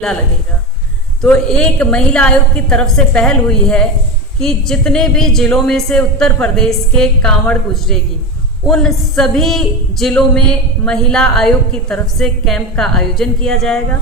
लगेगा। तो एक महिला आयोग की तरफ से पहल हुई है कि जितने भी जिलों में से उत्तर प्रदेश के कांवड़ गुजरेगी उन सभी जिलों में महिला आयोग की तरफ से कैंप का आयोजन किया जाएगा,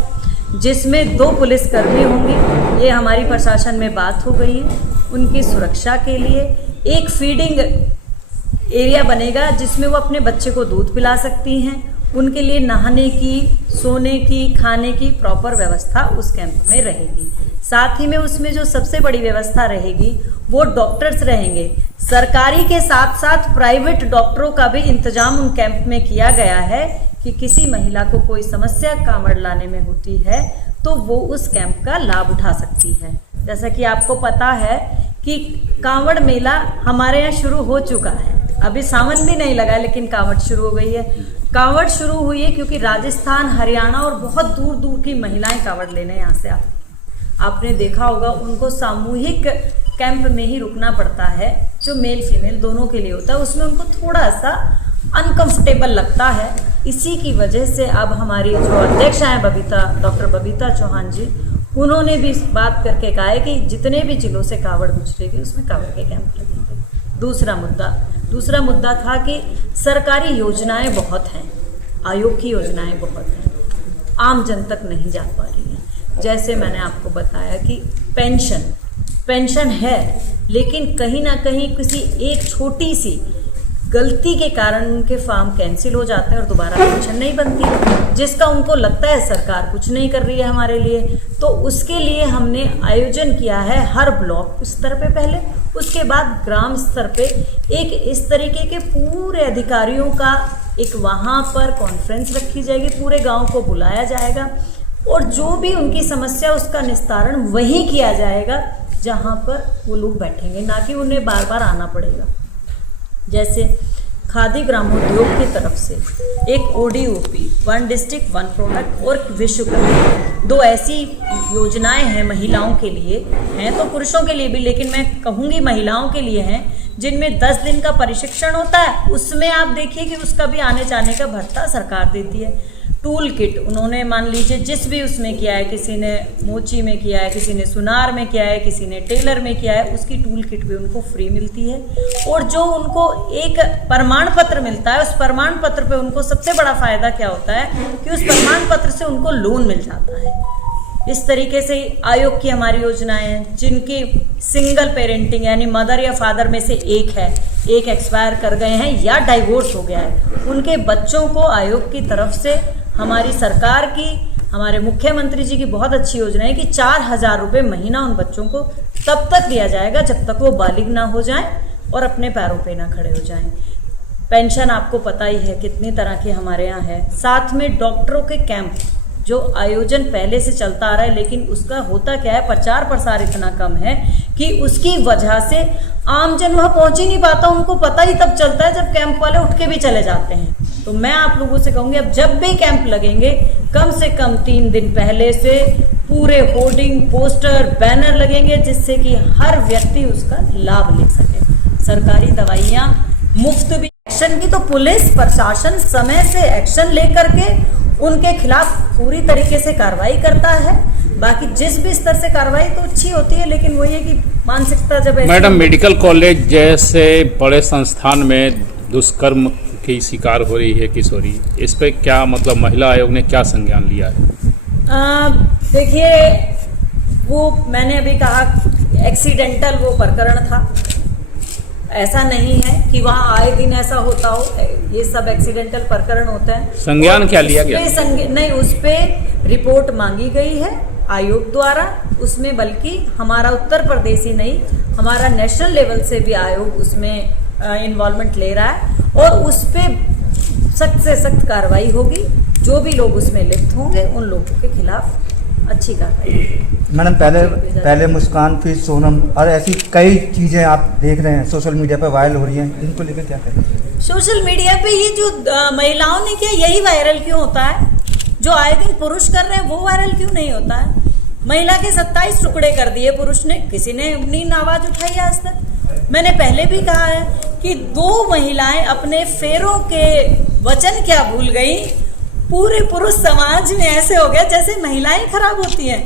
जिसमें 2 पुलिसकर्मी होंगे। ये हमारी प्रशासन में बात हो गई है। उनकी सुरक्षा के लिए एक फीडिंग एरिया बनेगा जिसमें वो अपने बच्चे को दूध पिला सकती हैं। उनके लिए नहाने की, सोने की, खाने की प्रॉपर व्यवस्था उस कैंप में रहेगी। साथ ही में उसमें जो सबसे बड़ी व्यवस्था रहेगी वो डॉक्टर्स रहेंगे। सरकारी के साथ साथ प्राइवेट डॉक्टरों का भी इंतजाम उन कैंप में किया गया है कि किसी महिला को कोई समस्या कांवड़ लाने में होती है तो वो उस कैंप का लाभ उठा सकती है। जैसा कि आपको पता है कि कांवड़ मेला हमारे यहाँ शुरू हो चुका है। अभी सावन भी नहीं लगा लेकिन कांवड़ शुरू हो गई है। कांवड़ शुरू हुई है क्योंकि राजस्थान, हरियाणा और बहुत दूर दूर की महिलाएं कांवड़ लेने यहाँ से आती। आपने देखा होगा उनको सामूहिक कैंप में ही रुकना पड़ता है, जो मेल फीमेल दोनों के लिए होता है। उसमें उनको थोड़ा सा अनकंफर्टेबल लगता है। इसी की वजह से अब हमारी जो अध्यक्ष हैं डॉक्टर बबीता चौहान जी, उन्होंने भी इस बात करके कहा है कि जितने भी जिलों से कांवड़ गुजरेगी उसमें कांवड़ के कैंप लगेंगे। दूसरा मुद्दा था कि सरकारी योजनाएं बहुत हैं, आयोग की योजनाएं बहुत हैं, आम जन तक नहीं जा पा रही हैं। जैसे मैंने आपको बताया कि पेंशन है, लेकिन कहीं ना कहीं किसी एक छोटी सी गलती के कारण उनके फॉर्म कैंसिल हो जाते हैं और दोबारा पेंशन नहीं बनती, जिसका उनको लगता है सरकार कुछ नहीं कर रही है हमारे लिए। तो उसके लिए हमने आयोजन किया है हर ब्लॉक स्तर पे पहले, उसके बाद ग्राम स्तर पे एक इस तरीके के पूरे अधिकारियों का एक वहाँ पर कॉन्फ्रेंस रखी जाएगी, पूरे गांव को बुलाया जाएगा और जो भी उनकी समस्या उसका निस्तारण वहीं किया जाएगा जहाँ पर वो लोग बैठेंगे, ना कि उन्हें बार बार आना पड़ेगा। जैसे खादी ग्रामोद्योग की तरफ से एक ODOP, 1 डिस्ट्रिक्ट 1 प्रोडक्ट और विश्वकर्मा, 2 ऐसी योजनाएं हैं महिलाओं के लिए, हैं तो पुरुषों के लिए भी, लेकिन मैं कहूँगी महिलाओं के लिए हैं, जिनमें 10 दिन का प्रशिक्षण होता है। उसमें आप देखिए कि उसका भी आने जाने का भत्ता सरकार देती है। टूल किट उन्होंने मान लीजिए जिस भी उसमें किया है, किसी ने मोची में किया है, किसी ने सुनार में किया है, किसी ने टेलर में किया है, उसकी टूल किट भी उनको फ्री मिलती है। और जो उनको एक प्रमाण पत्र मिलता है, उस प्रमाण पत्र पे उनको सबसे बड़ा फायदा क्या होता है कि उस प्रमाण पत्र से उनको लोन मिल जाता है। इस तरीके से आयोग की हमारी योजनाएं हैं, जिनकी सिंगल पेरेंटिंग यानी मदर या फादर में से एक एक्सपायर कर गए हैं या डाइवोर्स हो गया है, उनके बच्चों को आयोग की तरफ से हमारी सरकार की, हमारे मुख्यमंत्री जी की बहुत अच्छी योजना है कि 4000 रुपये महीना उन बच्चों को तब तक दिया जाएगा जब तक वो बालिग ना हो जाएं और अपने पैरों पे ना खड़े हो जाएं। पेंशन आपको पता ही है कितनी तरह की हमारे यहाँ है। साथ में डॉक्टरों के कैंप जो आयोजन पहले से चलता आ रहा है, लेकिन उसका होता क्या है, प्रचार प्रसार इतना कम है कि उसकी वजह से आमजन वहाँ पहुँच ही नहीं पाता। उनको पता ही तब चलता है जब कैंप वाले उठ के भी चले जाते हैं। तो मैं आप लोगों से कहूँगी, अब जब भी कैंप लगेंगे कम से कम 3 दिन पहले से पूरे होर्डिंग, पोस्टर, बैनर लगेंगे, जिससे कि हर व्यक्ति उसका लाभ ले सके। सरकारी दवाइयाँ मुफ्त भी। एक्शन की तो पुलिस प्रशासन समय से एक्शन लेकर के उनके खिलाफ पूरी तरीके से कार्रवाई करता है। बाकी जिस भी स्तर से कार्रवाई तो अच्छी होती है, लेकिन वही है कि मानसिकता जब मैडम मेडिकल कॉलेज जैसे बड़े संस्थान में दुष्कर्म की शिकार हो रही है किशोरी, इस पे क्या मतलब महिला आयोग ने क्या संज्ञान लिया है? देखिए, वो मैंने अभी कहा एक्सीडेंटल वो प्रकरण था। ऐसा नहीं है कि वहाँ आए दिन ऐसा होता हो, ये सब एक्सीडेंटल प्रकरण होता है। संज्ञान क्या लिया गया? नहीं, उस पे रिपोर्ट मांगी गई है आयोग द्वारा। उसमें बल्कि हमारा उत्तर प्रदेश ही नहीं, हमारा नेशनल लेवल से भी आयोग उसमें इन्वॉल्वमेंट ले रहा है और उस पे सख्त से सख्त कार्रवाई होगी। जो भी लोग उसमें लिप्त होंगे उन लोगों के खिलाफ अच्छी कार्रवाई। मैडम पहले मुस्कान, फिर सोनम और ऐसी कई चीज़ें आप देख रहे हैं सोशल मीडिया पर वायरल हो रही हैं, इनको लेकर क्या करें? सोशल मीडिया पे ये जो महिलाओं ने किया यही वायरल क्यों होता है? जो आए दिन पुरुष कर रहे हैं वो वायरल क्यों नहीं होता है? महिला के 27 टुकड़े कर दिए पुरुष ने, किसी ने अपनी आवाज उठाई आज तक? मैंने पहले भी कहा है कि 2 महिलाएं अपने फेरों के वचन क्या भूल गई, पूरे पुरुष समाज में ऐसे हो गया जैसे महिलाएं खराब होती हैं।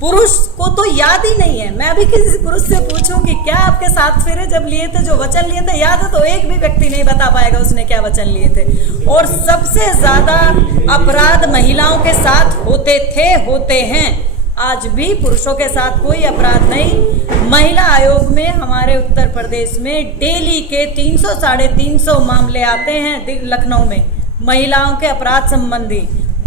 पुरुष को तो याद ही नहीं है। मैं अभी किसी पुरुष से पूछूं कि क्या आपके 7 फेरे जब लिए थे, जो वचन लिए थे, याद है? तो एक भी व्यक्ति नहीं बता पाएगा उसने क्या वचन लिए थे। और सबसे ज्यादा अपराध महिलाओं के साथ होते हैं। आज भी पुरुषों के साथ कोई अपराध नहीं। महिला आयोग में हमारे उत्तर प्रदेश में डेली के 300 साढ़े 300 मामले आते हैं लखनऊ में महिलाओं के अपराध संबंधी।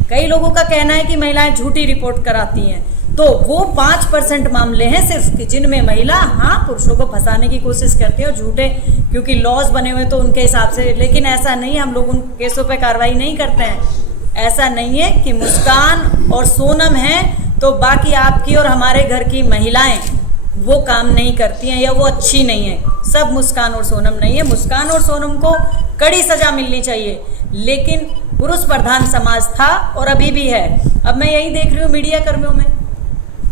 कई लोगों का कहना है कि महिलाएं झूठी रिपोर्ट कराती हैं, तो वो 5% मामले हैं सिर्फ कि जिनमें महिला पुरुषों को फंसाने की कोशिश करती है और झूठे, क्योंकि लॉज बने हुए तो उनके हिसाब से। लेकिन ऐसा नहीं, हम लोग उन केसों पे कार्रवाई नहीं करते हैं। ऐसा नहीं है कि मुस्कान और सोनम है तो बाकी आपकी और हमारे घर की महिलाएं वो काम नहीं करती हैं या वो अच्छी नहीं है। सब मुस्कान और सोनम नहीं है। मुस्कान और सोनम को कड़ी सजा मिलनी चाहिए, लेकिन पुरुष प्रधान समाज था और अभी भी है। अब मैं यही देख रही हूँ मीडिया कर्मियों में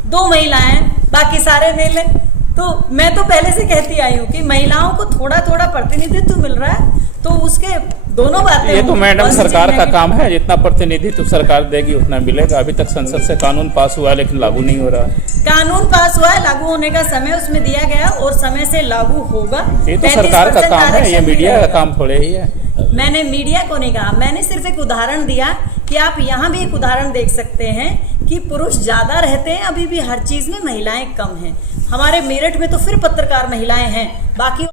2 महिलाएं, बाकी सारे मेल हैं। तो मैं तो पहले से कहती आई हूँ कि महिलाओं को थोड़ा थोड़ा प्रतिनिधित्व मिल रहा है, तो उसके दोनों बातें। ये तो मैडम सरकार का काम है, जितना प्रतिनिधित्व सरकार देगी उतना मिलेगा। अभी तक संसद से कानून पास हुआ है लेकिन लागू नहीं हो रहा। कानून पास हुआ है, लागू होने का समय उसमें दिया गया और समय से लागू होगा। ये तो सरकार का काम है, ये मीडिया का काम थोड़े ही है। मैंने मीडिया को नहीं कहा, मैंने सिर्फ एक उदाहरण दिया कि आप यहाँ भी एक उदाहरण देख सकते हैं कि पुरुष ज्यादा रहते हैं, अभी भी हर चीज में महिलाएं कम हैं। हमारे मेरठ में तो फिर पत्रकार महिलाएं हैं, बाकी